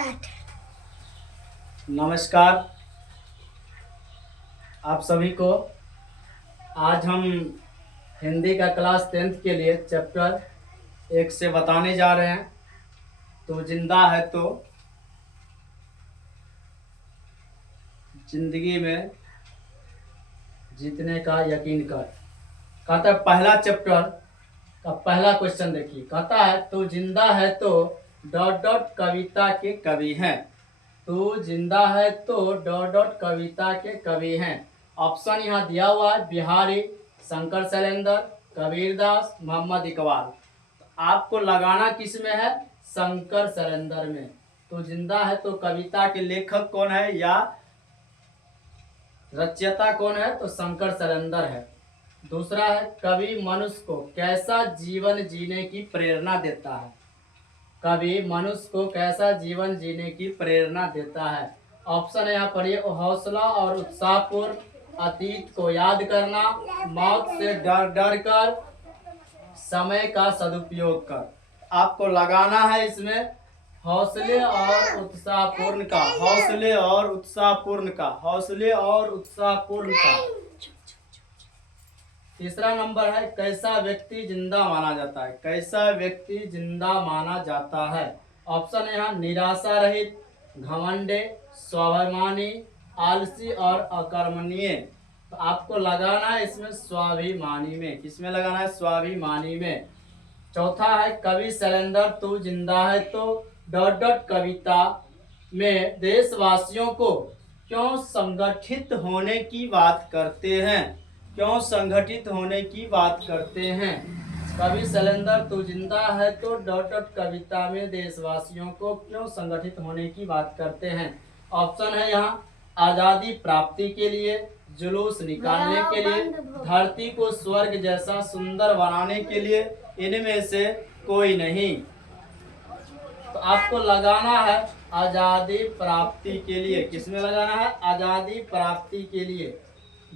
Start. नमस्कार आप सभी को। आज हम हिंदी का क्लास 10th के लिए चैप्टर 1 से बताने जा रहे हैं। तो जिंदा है तो जिंदगी में जीतने का यकीन कर। कहता है पहला चैप्टर का पहला क्वेश्चन देखिए। कहता है तो जिंदा है तो डॉट डॉट कविता के कवि हैं। तो जिंदा है तो डॉट डॉट कविता के कवि हैं। ऑप्शन यहाँ दिया हुआ है बिहारी, शंकर शैलेंद्र, कबीरदास, मोहम्मद इकबाल। आपको लगाना किस में है? शंकर शैलेंद्र में। तो जिंदा है तो कविता के लेखक कौन है या रचयिता कौन है? तो शंकर शैलेंद्र है। दूसरा है कवि मनुष्य को कैसा जीवन जीने की प्रेरणा देता है। कवि मनुष्य को कैसा जीवन जीने की प्रेरणा देता है। ऑप्शन है यहाँ पढ़िए। हौसला और उत्साहपूर्ण, अतीत को याद करना, मौत से डर डर कर, समय का सदुपयोग कर। आपको लगाना है इसमें हौसले और उत्साहपूर्ण का, हौसले और उत्साहपूर्ण का, हौसले और उत्साहपूर्ण का। तीसरा नंबर है कैसा व्यक्ति जिंदा माना जाता है। कैसा व्यक्ति जिंदा माना जाता है। ऑप्शन है यहाँ निराशा रहित, घमंडे, स्वाभिमानी, आलसी और अकर्मण्य। तो आपको लगाना है इसमें स्वाभिमानी में। किसमें लगाना है? स्वाभिमानी में। चौथा है कवि शैलेंद्र तू जिंदा है तो डॉट डॉट कविता में देशवासियों को क्यों संगठित होने की बात करते हैं। क्यों संगठित होने की बात करते हैं। कवि शैलेंद्र तू जिंदा है तो डॉट डॉट कविता में देशवासियों को क्यों संगठित होने की बात करते हैं। ऑप्शन है यहाँ आजादी प्राप्ति के लिए, जुलूस निकालने के लिए, धरती को स्वर्ग जैसा सुंदर बनाने के लिए, इनमें से कोई नहीं। तो आपको लगाना है आजादी प्राप्ति के लिए। किसमें लगाना है? आजादी प्राप्ति के लिए।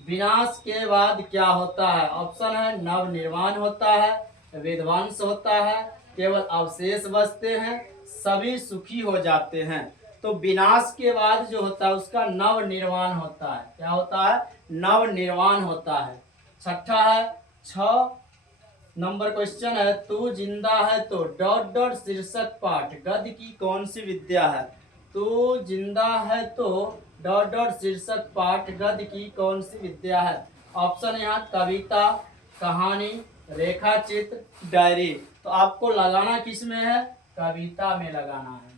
विनाश के बाद क्या होता है? ऑप्शन है नव निर्माण होता है, विध्वंस होता है, केवल अवशेष बचते हैं, सभी सुखी हो जाते हैं। तो विनाश के बाद जो होता है उसका नव निर्माण होता है। क्या होता है? नव निर्माण होता है। छठा है 6 नंबर क्वेश्चन है तू जिंदा है तो डॉट डॉट शीर्षक पाठ गद्य की कौन सी विद्या है। तू जिंदा है तो डॉट डॉट शीर्षक पाठ गद्य की कौन सी विद्या है। ऑप्शन यहाँ कविता, कहानी, रेखा चित्र, डायरी। तो आपको लगाना किस में है? कविता में लगाना है।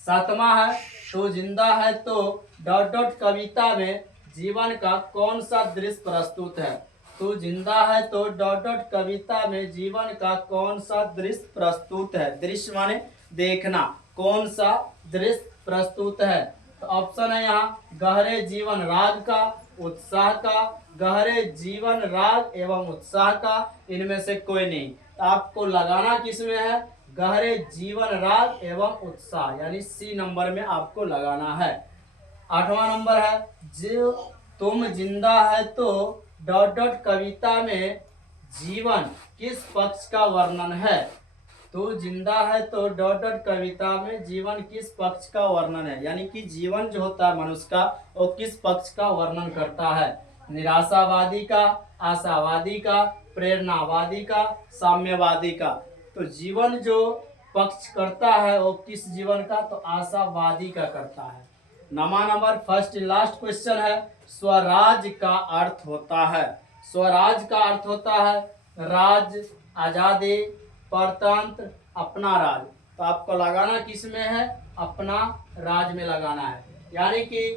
सातवां है तो जिंदा है तो डॉट डॉट कविता में जीवन का कौन सा दृश्य प्रस्तुत है। तो जिंदा है तो डॉट डॉट कविता में जीवन का कौन सा दृश्य प्रस्तुत है। दृश्य माने देखना। कौन सा दृश्य प्रस्तुत है। तो ऑप्शन है यहाँ गहरे जीवन राग का, उत्साह का, गहरे जीवन राग एवं उत्साह का, इनमें से कोई नहीं। तो आपको लगाना किस में है? गहरे जीवन राग एवं उत्साह, यानी सी नंबर में आपको लगाना है। 8वां नंबर है जो तुम जिंदा है तो डॉट डॉट कविता में जीवन किस पक्ष का वर्णन है। तो जिंदा है तो डॉट डॉट कविता में जीवन किस पक्ष का वर्णन है, यानी कि जीवन जो होता है मनुष्य का वो किस पक्ष का वर्णन करता है। निराशावादी का, आशावादी का, प्रेरणावादी का, साम्यवादी का। तो जीवन जो पक्ष करता है वो किस जीवन का? तो आशावादी का करता है। 9वां नंबर फर्स्ट लास्ट क्वेश्चन है स्वराज का अर्थ होता है। स्वराज का अर्थ होता है राज, आजादी, परतंत्र, अपना राज। तो आपको लगाना किस में है? अपना राज में लगाना है। यानी कि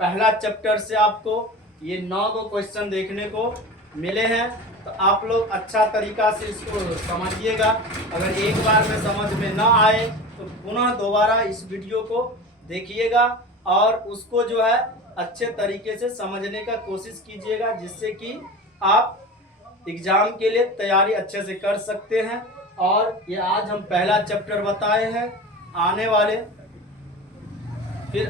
पहला चैप्टर से आपको ये 9 क्वेश्चन देखने को मिले हैं। तो आप लोग अच्छा तरीका से इसको समझिएगा। अगर एक बार में समझ में ना आए तो पुनः दोबारा इस वीडियो को देखिएगा और उसको जो है अच्छे तरीके से समझने का कोशिश कीजिएगा, जिससे कि आप एग्जाम के लिए तैयारी अच्छे से कर सकते हैं। और ये आज हम पहला चैप्टर बताए हैं। आने वाले फिर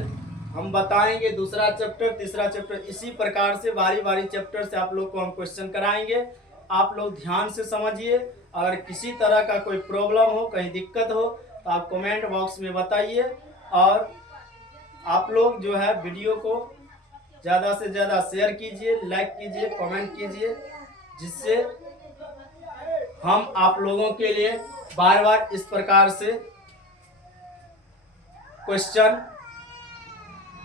हम बताएंगे दूसरा चैप्टर, तीसरा चैप्टर, इसी प्रकार से बारी बारी चैप्टर से आप लोग को हम क्वेश्चन कराएंगे। आप लोग ध्यान से समझिए। अगर किसी तरह का कोई प्रॉब्लम हो, कहीं दिक्कत हो तो आप कमेंट बॉक्स में बताइए। और आप लोग जो है वीडियो को ज़्यादा से ज़्यादा शेयर कीजिए, लाइक कीजिए, कमेंट कीजिए, जिससे हम आप लोगों के लिए बार बार इस प्रकार से क्वेश्चन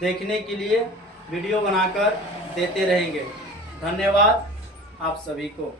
देखने के लिए वीडियो बनाकर देते रहेंगे। धन्यवाद आप सभी को।